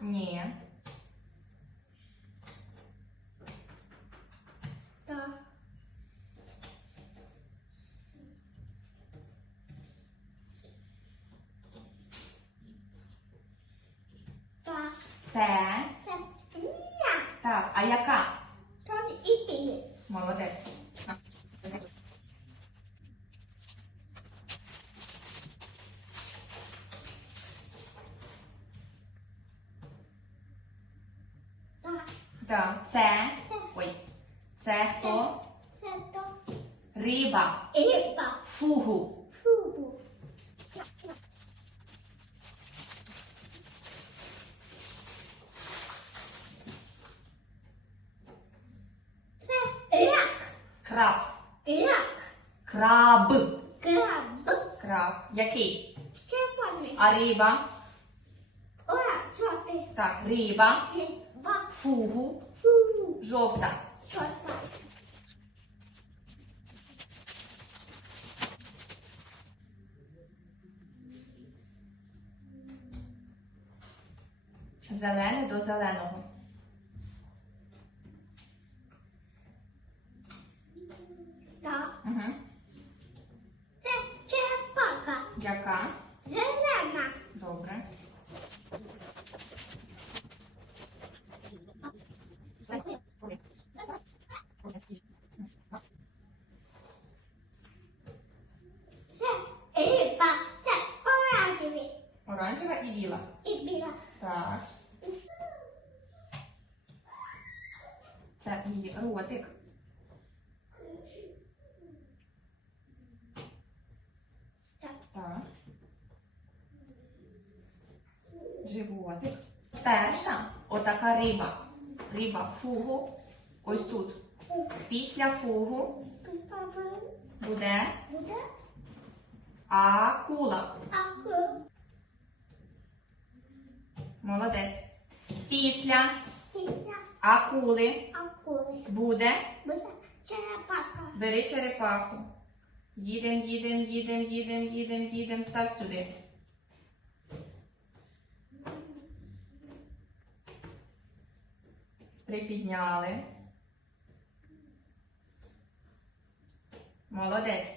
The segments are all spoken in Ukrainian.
Ні. Та. Та. Це. Це. Так, а яка? Там і ти. Молодець. Так, це. Ой. Це хто? Це то. Риба. Риба. Фугу. Фугу. Краб. Рак. Краб. Краб. Краб. Який? Червоний. А риба? Оранжевий. Так, риба. Риба. Фугу. Жовта. Зелене до зеленого. Так. Угу. Це черепаха. Яка? Зелена. Добре. Це риба. Це оранжевий. Оранжева і біла. І біла. Так. Це її ротик. Так. Так. Животик. Перша отака риба. Риба фугу. Ось тут. Після фугу буде акула. аку. Молодець. Після акули буде черепаха. Бери черепаху. Їдем, їдем, їдем, їдем, їдем, їдем. Став сюди. Припідняли. Молодець.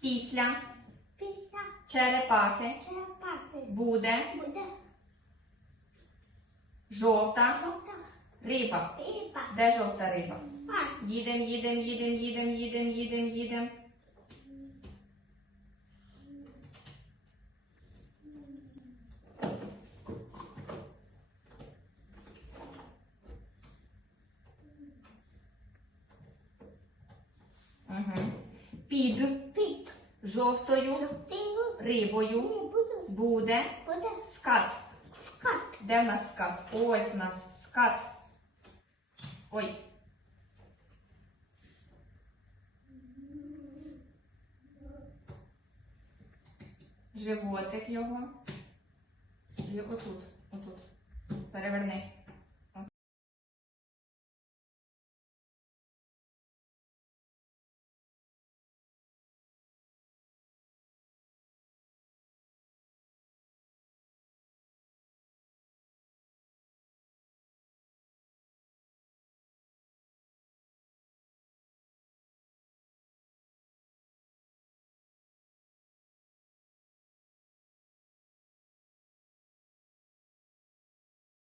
Після Після черепахи черепахи буде буде жовта жовта риба. риба. Де жовта риба? А, Їдем, їдем, їдем, їдем, їдем, їдем, їдем. Угу. Під під жовтою жовтою рибою буду буде буде скат. скат. Де в нас скат? Ось у нас скат. Ой. Животик його. І отут, отут. Переверни.